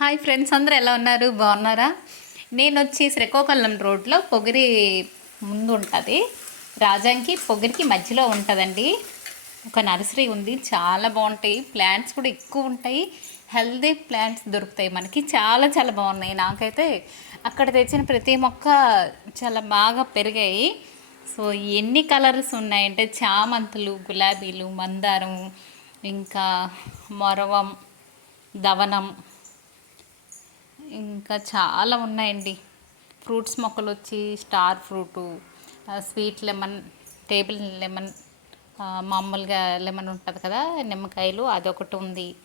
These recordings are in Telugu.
హాయ్ ఫ్రెండ్స్ అందరూ ఎలా ఉన్నారు? బాగున్నారా? నేను వచ్చి శ్రీకాకుళం రోడ్లో పొగిరి ముందు ఉంటుంది రాజాంకి పొగిరికి మధ్యలో ఉంటుందండి. ఒక నర్సరీ ఉంది చాలా బాగుంటాయి. ప్లాంట్స్ కూడా ఎక్కువ ఉంటాయి. హెల్దీ ప్లాంట్స్ దొరుకుతాయి మనకి. చాలా చాలా బాగున్నాయి. నాకైతే అక్కడ తెచ్చిన ప్రతి మొక్క చాలా బాగా పెరిగాయి. సో ఎన్ని కలర్స్ ఉన్నాయంటే చామంతులు గులాబీలు మందారం ఇంకా మొరవం దవనం ఇంకా చాలా ఉన్నాయండి. ఫ్రూట్స్ మొక్కలు వచ్చి star fruit sweet lemon table lemon మామూలుగా లెమన్ ఉంటుంది కదా నిమ్మకాయలు అదొకటి ఉంది.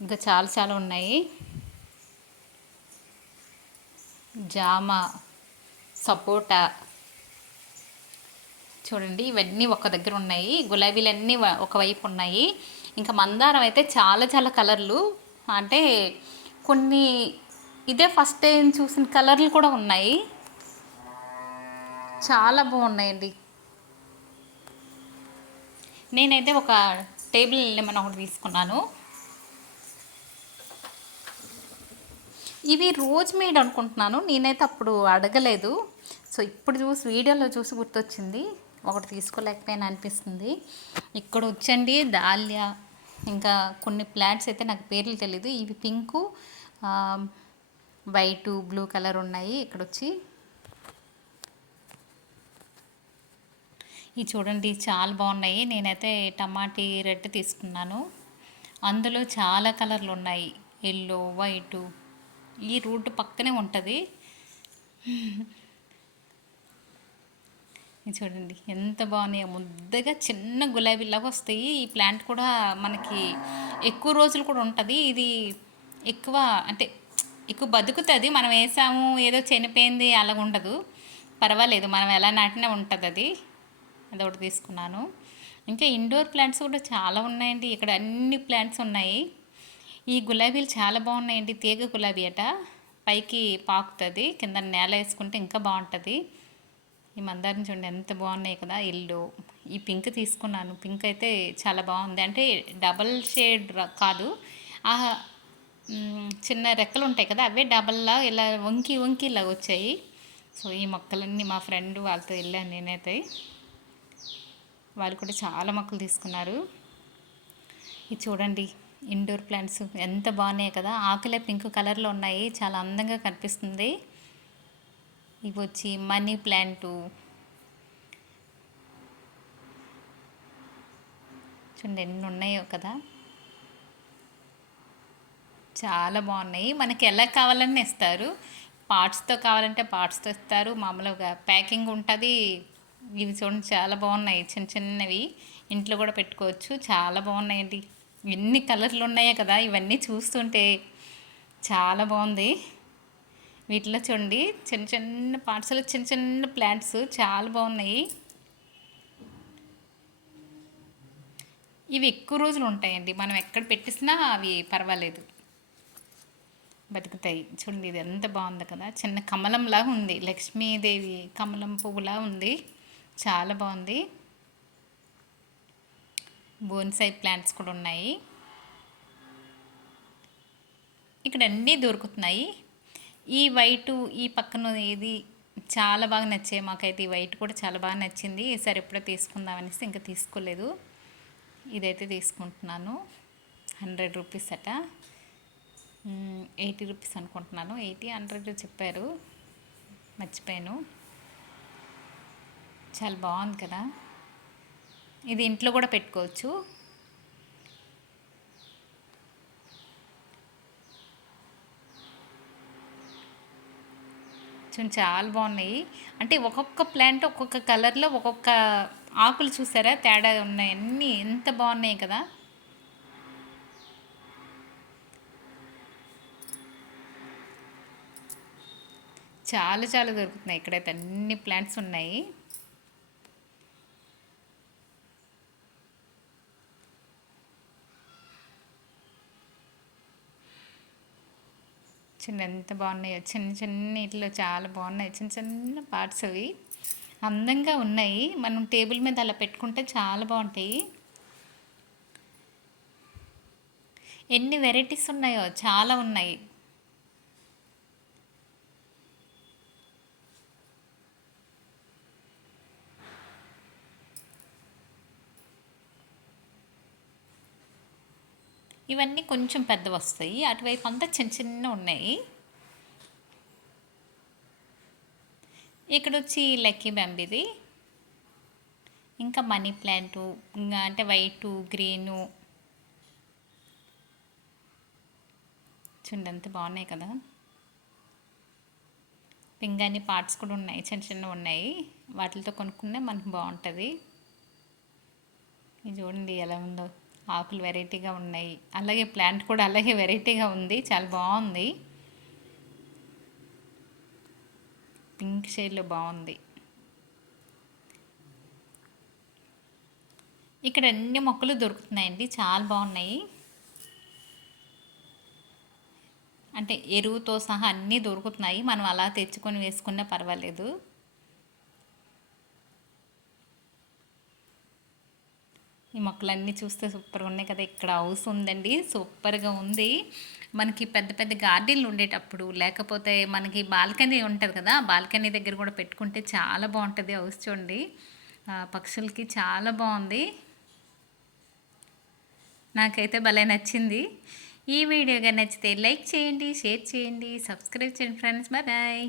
ఇంకా చాలా చాలా ఉన్నాయి. జామ సపోటా. చూడండి ఇవన్నీ ఒక దగ్గర ఉన్నాయి. గులాబీలన్నీ వ- ఒకవైపు ఉన్నాయి. ఇంకా మందారం అయితే చాలా చాలా కలర్లు. అంటే కొన్ని ఇదే ఫస్ట్ టైం చూసిన కలర్లు కూడా ఉన్నాయి. చాలా బాగున్నాయండి. నేనైతే ఒక టేబుల్ లెమన్ ఒకటి తీసుకున్నాను. ఇవి రోజ్ మేడ్ అనుకుంటున్నాను. నేనైతే అప్పుడు అడగలేదు. సో ఇప్పుడు చూసి వీడియోలో చూసి గుర్తొచ్చింది. ఒకటి తీసుకోలేకపోయినా అనిపిస్తుంది. ఇక్కడ వచ్చండి దాల్యా. ఇంకా కొన్ని ప్లాంట్స్ అయితే నాకు పేర్లు తెలీదు. ఇవి పింకు వైటు బ్లూ కలర్ ఉన్నాయి. ఇక్కడ వచ్చి ఇవి చూడండి చాలా బాగున్నాయి. నేనైతే టమాటీ రెడ్ తీసుకున్నాను. అందులో చాలా కలర్లు ఉన్నాయి. Yellow white. ఈ రూట్ పక్కనే ఉంటుంది. ఇది చూడండి ఎంత బాగున్నాయో. ముద్దగా చిన్న గులాబీలాగా వస్తాయి. ఈ ప్లాంట్ కూడా మనకి ఎక్కువ రోజులు కూడా ఉంటుంది. ఇది ఎక్కువ అంటే ఎక్కువ బతుకుతుంది మనం వేసాము ఏదో చనిపోయింది అలాగ ఉండదు పర్వాలేదు మనం ఎలా నాటినా ఉంటుంది అది అదొకటి తీసుకున్నాను. ఇంకా ఇండోర్ ప్లాంట్స్ కూడా చాలా ఉన్నాయండి. ఇక్కడ అన్ని ప్లాంట్స్ ఉన్నాయి. ఈ గులాబీలు చాలా బాగున్నాయండి. తీగ గులాబీ అట. పైకి పాకుతుంది. కింద నేల వేసుకుంటే ఇంకా బాగుంటుంది. ఈ మందారం చూడండి ఎంత బాగున్నాయి కదా. ఇల్లు ఈ పింక్ తీసుకున్నాను. పింక్ అయితే చాలా బాగుంది. అంటే డబల్ షేడ్ కాదు. చిన్న రెక్కలు ఉంటాయి కదా అవే డబల్లా ఇలా వంకి వంకి ఇలా వచ్చాయి. సో ఈ మొక్కలన్నీ మా ఫ్రెండ్ వాళ్ళతో వెళ్ళాను నేనైతే. వాళ్ళు కూడా చాలా మొక్కలు తీసుకున్నారు. ఇది చూడండి ఇండోర్ ప్లాంట్స్ ఎంత బాగున్నాయి కదా. ఆకులే పింక్ కలర్లో ఉన్నాయి చాలా అందంగా కనిపిస్తుంది. ఇవి వచ్చి మనీ ప్లాంటు. చూడండి ఎన్ని ఉన్నాయో కదా. చాలా బాగున్నాయి. మనకి ఎలా కావాలని ఇస్తారు? పార్ట్స్తో కావాలంటే పార్ట్స్తో ఇస్తారు. మామూలుగా ప్యాకింగ్ ఉంటుంది. ఇవి చూడండి చాలా బాగున్నాయి. చిన్న చిన్నవి. ఇంట్లో కూడా పెట్టుకోవచ్చు. చాలా బాగున్నాయండి. ఎన్ని కలర్లు ఉన్నాయో కదా ఇవన్నీ చూస్తుంటే చాలా బాగుంది. వీటిలో చూడండి చిన్న చిన్న పార్ట్స్లో చిన్న చిన్న ప్లాంట్స్ చాలా బాగున్నాయి. ఇవి ఎక్కువ రోజులు ఉంటాయండి. మనం ఎక్కడ పెట్టేసినా అవి పర్వాలేదు. బతుకుతాయి. చూడండి ఇది ఎంత బాగుంది కదా. చిన్న కమలంలా ఉంది. లక్ష్మీదేవి కమలం పువ్వులా ఉంది. చాలా బాగుంది. బోన్సై ప్లాంట్స్ కూడా ఉన్నాయి. ఇక్కడ అన్నీ దొరుకుతున్నాయి. ఈ వైటు ఈ పక్కన ఇది చాలా బాగా నచ్చాయి. మాకైతే ఈ వైట్ కూడా చాలా బాగా నచ్చింది. ఈసారి ఎప్పుడో తీసుకుందాం అనేసి ఇంకా తీసుకోలేదు. ఇదైతే తీసుకుంటున్నాను. హండ్రెడ్ రూపీస్ అట. ఎయిటీ రూపీస్ అనుకుంటున్నాను. ఎయిటీ హండ్రెడ్ చెప్పారు. మర్చిపోయాను. చాలా బాగుంది కదా. ఇది ఇంట్లో కూడా పెట్టుకోవచ్చు. చూడండి చాలా బాగున్నాయి. అంటే ఒక్కొక్క ప్లాంట్ ఒక్కొక్క కలర్లో ఒక్కొక్క ఆకులు చూసారా? తేడా ఉన్నాయి. అన్నీ ఎంత బాగున్నాయి కదా. చాలా చాలా దొరుకుతున్నాయి. ఇక్కడైతే అన్ని ప్లాంట్స్ ఉన్నాయి. చిన్న ఎంత బాగున్నాయో చిన్న చిన్న ఇట్లో చాలా బాగున్నాయి. చిన్న చిన్న పార్ట్స్ అవి అందంగా ఉన్నాయి. మనం టేబుల్ మీద అలా పెట్టుకుంటే చాలా బాగుంటాయి. ఎన్ని వెరైటీస్ ఉన్నాయో చాలా ఉన్నాయి. ఇవన్నీ కొంచెం పెద్ద వస్తాయి అటువైపు అంతా చిన్న చిన్న ఉన్నాయి. ఇక్కడ వచ్చి లక్కీ బెంబిది ఇంకా మనీ ప్లాంటు ఇంకా అంటే వైటు గ్రీను. చూడండి అంత బాగున్నాయి కదా. పింగాణి పార్ట్స్ కూడా ఉన్నాయి చిన్న చిన్న ఉన్నాయి. వాటితో కొనుక్కునే మనకి బాగుంటుంది. ఇది చూడండి ఎలా ఉందో. ఆకులు వెరైటీగా ఉన్నాయి. అలాగే ప్లాంట్ కూడా అలాగే వెరైటీగా ఉంది. చాలా బాగుంది. పింక్ షేడ్లో బాగుంది. ఇక్కడ అన్ని మొక్కలు దొరుకుతున్నాయండి. చాలా బాగున్నాయి. అంటే ఎరువుతో సహా అన్నీ దొరుకుతున్నాయి. మనం అలా తెచ్చుకొని వేసుకున్నా పర్వాలేదు. ఈ మొక్కలన్నీ చూస్తే సూపర్గా ఉన్నాయి కదా. ఇక్కడ హౌస్ ఉందండి సూపర్గా ఉంది. మనకి పెద్ద పెద్ద గార్డెన్లు ఉండేటప్పుడు లేకపోతే మనకి బాల్కనీ ఉంటుంది కదా బాల్కనీ దగ్గర కూడా పెట్టుకుంటే చాలా బాగుంటుంది హౌస్ చూడండి. పక్షులకి చాలా బాగుంది. నాకైతే భలే నచ్చింది. ఈ వీడియోగా నచ్చితే లైక్ చేయండి షేర్ చేయండి సబ్స్క్రైబ్ చేయండి ఫ్రెండ్స్ బాయ్